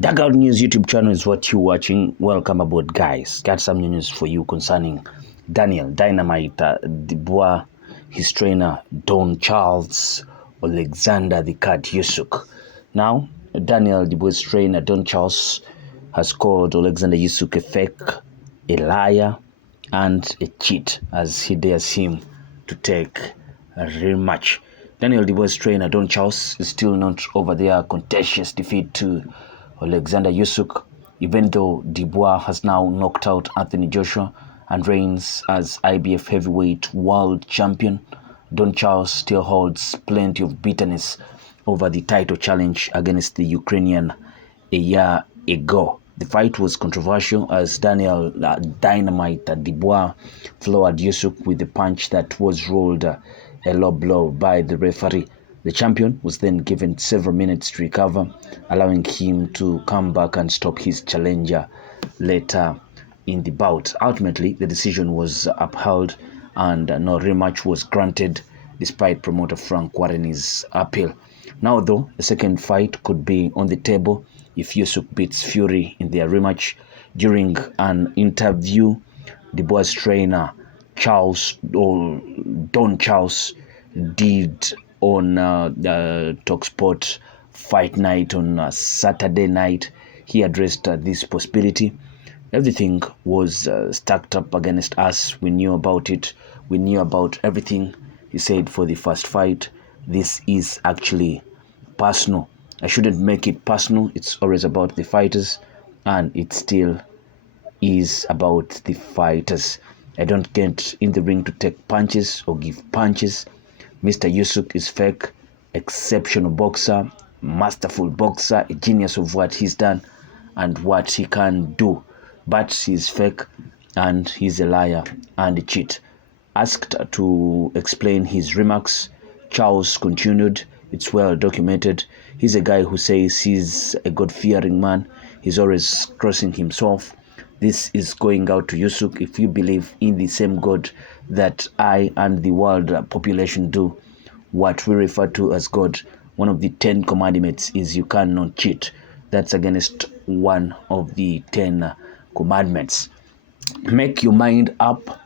Dugout News YouTube channel is what you're watching. Welcome aboard, guys. Got some news for you concerning Daniel Dynamite Dubois, his trainer Don Charles, Oleksandr the Cat Usyk. Now, Daniel Dubois' trainer Don Charles has called Oleksandr Usyk a fake, a liar, and a cheat as he dares him to take a rematch. Daniel Dubois' trainer Don Charles is still not over their contentious defeat to Oleksandr Usyk, even though Dubois has now knocked out Anthony Joshua and reigns as IBF heavyweight world champion. Don Charles still holds plenty of bitterness over the title challenge against the Ukrainian a year ago. The fight was controversial as Daniel Dynamite Dubois floored Usyk with a punch that was ruled a low blow by the referee. The champion was then given several minutes to recover, allowing him to come back and stop his challenger later in the bout. Ultimately, the decision was upheld and no rematch was granted despite promoter Frank Warren's appeal. Now, though, a second fight could be on the table if Usyk beats Fury in their rematch. During an interview, Dubois' trainer Don Charles did on the TalkSport Fight Night on Saturday night. He addressed this possibility. Everything was stacked up against us. We knew about it. We knew about everything. He said for the first fight, this is actually personal. I shouldn't make it personal. It's always about the fighters, and it still is about the fighters. I don't get in the ring to take punches or give punches. Mr. Usyk is fake, exceptional boxer, masterful boxer, a genius of what he's done and what he can do. But he's fake and he's a liar and a cheat. Asked to explain his remarks, Charles continued, it's well documented. He's a guy who says he's a God-fearing man. He's always crossing himself. This is going out to Usyk. If you believe in the same God that I and the world population do, what we refer to as God, one of the 10 commandments is you cannot cheat. That's against one of the 10 commandments. Make your mind up.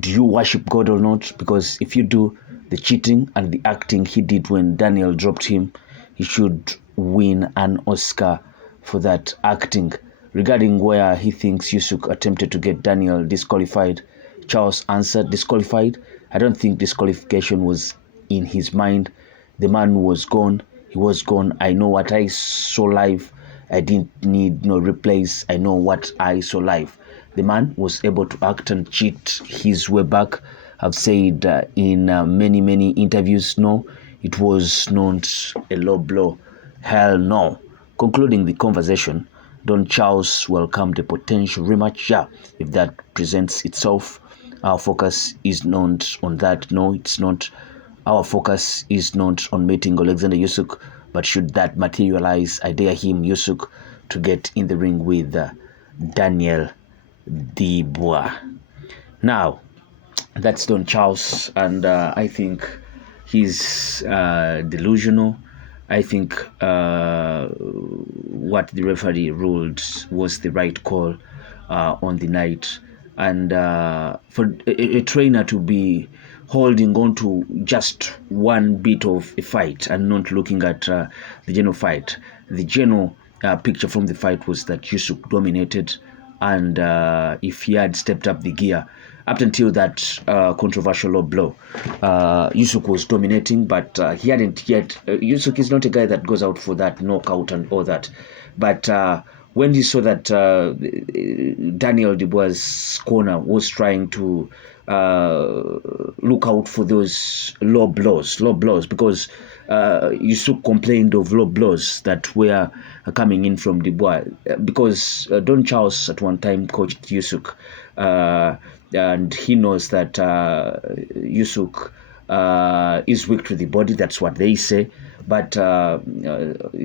Do you worship God or not? Because if you do, the cheating and the acting he did when Daniel dropped him, he should win an Oscar for that acting. Regarding where he thinks Usyk attempted to get Daniel disqualified, Charles answered, disqualified? I don't think disqualification was in his mind. The man was gone. He was gone. I know what I saw live. I didn't need no replays. I know what I saw live. The man was able to act and cheat his way back. I've said in many interviews, no, it was not a low blow. Hell no. Concluding the conversation, Don Charles welcomed a potential rematch. Yeah, if that presents itself, our focus is not on that. No, it's not. Our focus is not on meeting Oleksandr Usyk, but should that materialize, I dare him, Usyk, to get in the ring with Daniel Dubois. Now, that's Don Charles, and I think he's delusional. I think what the referee ruled was the right call on the night. And for a trainer to be holding on to just one bit of a fight and not looking at the general fight, the general picture from the fight was that Usyk dominated, and if he had stepped up the gear, up until that controversial low blow, Usyk was dominating, but he hadn't yet. Usyk is not a guy that goes out for that knockout and all that. But when he saw that Daniel Dubois' corner was trying to look out for those low blows, because Usyk complained of low blows that were coming in from Dubois, because Don Charles at one time coached Usyk, and he knows that Usyk is weak to the body. That's what they say, but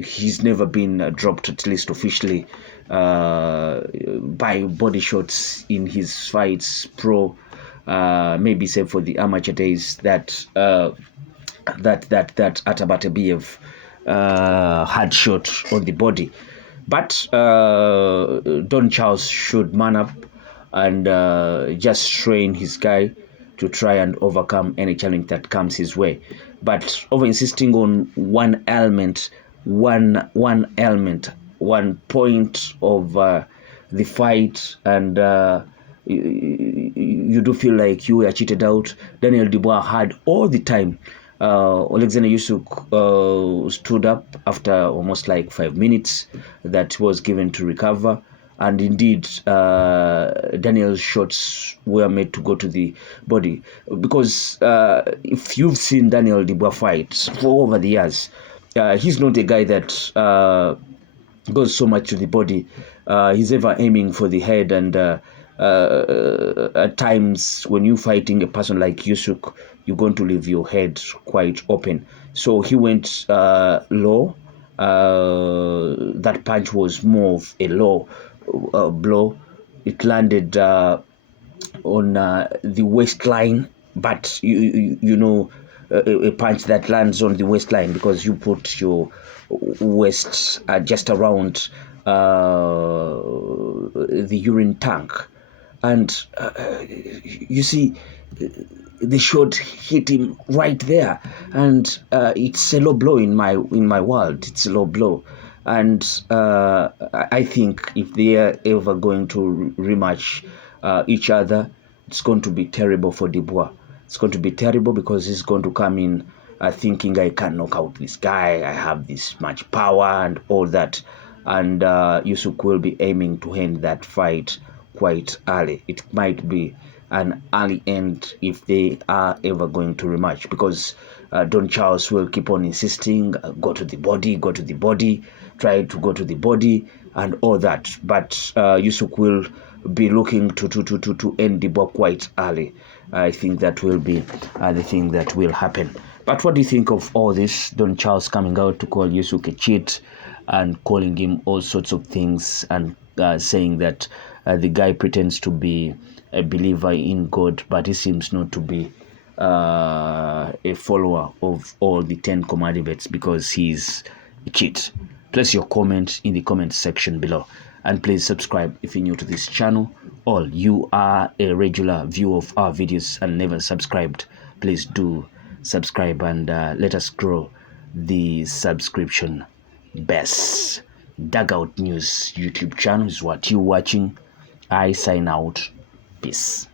he's never been dropped, at least officially, by body shots in his fights pro, maybe save for the amateur days that Atabatabayev had shot on the body. But Don Charles should man up and just train his guy to try and overcome any challenge that comes his way. But over insisting on one element, one point of the fight, and you do feel like you were cheated out. Daniel Dubois had all the time. Oleksandr Usyk stood up after almost like 5 minutes that was given to recover. And indeed, Daniel's shots were made to go to the body. Because if you've seen Daniel Dubois fight for over the years, he's not a guy that goes so much to the body. He's ever aiming for the head, and at times when you're fighting a person like Usyk, you're going to leave your head quite open. So he went low. That punch was more of a low blow. It landed on the waistline, but you know, a punch that lands on the waistline because you put your waist just around the urine tank, and you see the shot hit him right there, and it's a low blow in my world. It's a low blow, and I think if they are ever going to rematch each other, it's going to be terrible for Dubois. It's going to be terrible because he's going to come in thinking, I can knock out this guy, I have this much power and all that. And Usyk will be aiming to end that fight quite early. It might be an early end if they are ever going to rematch, because Don Charles will keep on insisting, go to the body, try to go to the body and all that. But Usyk will be looking to end the ball quite early. I think that will be the thing that will happen. But what do you think of all this? Don Charles coming out to call Usyk a cheat and calling him all sorts of things, and saying that the guy pretends to be a believer in God, but he seems not to be a follower of all the 10 commandments because he's a cheat. Place your comment in the comment section below, and please subscribe if you're new to this channel, or you are a regular viewer of our videos and never subscribed. Please do subscribe, and let us grow the subscription base. Dugout News YouTube channel is what you're watching. I sign out. Peace.